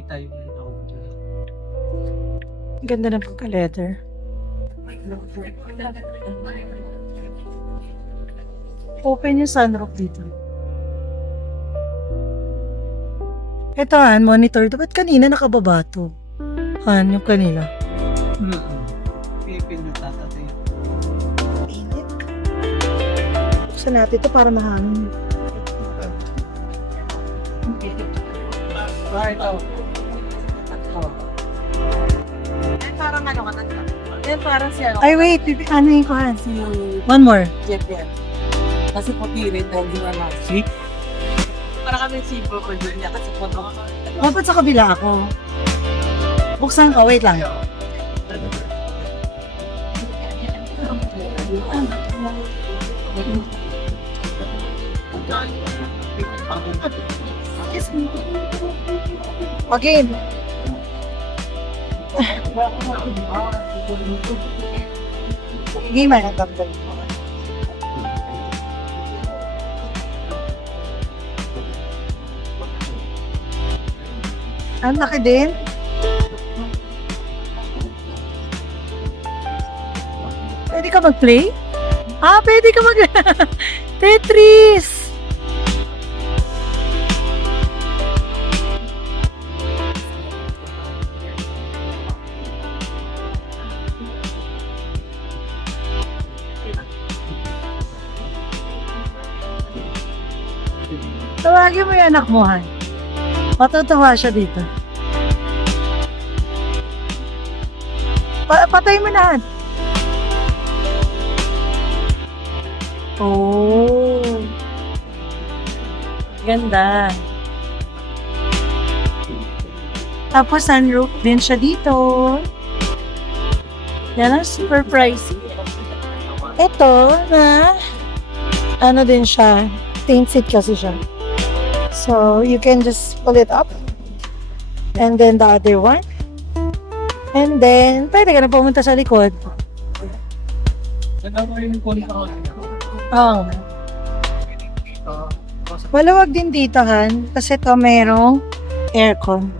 makikita yung Ganda ng pagka-leather. Open yung sunroof dito. Ito monitor. Dapat kanina nakababa to. Yung kanila. Pipin na tatatay. Init. Buksan natin ito para mahangin. Ito. Parang ano ka nagka? Yan parang si ano. Ay, wait. Ano yung kuhan? One more. Jet yan. Kasi puti rin dahil di na See? Parang kami simple ko dun niya kasi puto. Dapat sa kabila ako. Buksan ko. Wait lang. Okay. Gimana tatlo? Ang laki din. Pwede ka mag-play? Pwede ka Tetris! Tawagin mo yung anak mo, Han. Matutuwa siya dito. Patay mo na, Han. Oh. Ganda. Tapos sunroof din siya dito. Yan ang super pricey. Ito na ano din siya. Paint seat kasi siya. So, you can just pull it up. And then the other one. And then, pwede ka na pumunta sa likod. Nagkakaroon yung kulit ako. Oo. Maluwag din dito, Han. Kasi ito merong aircon.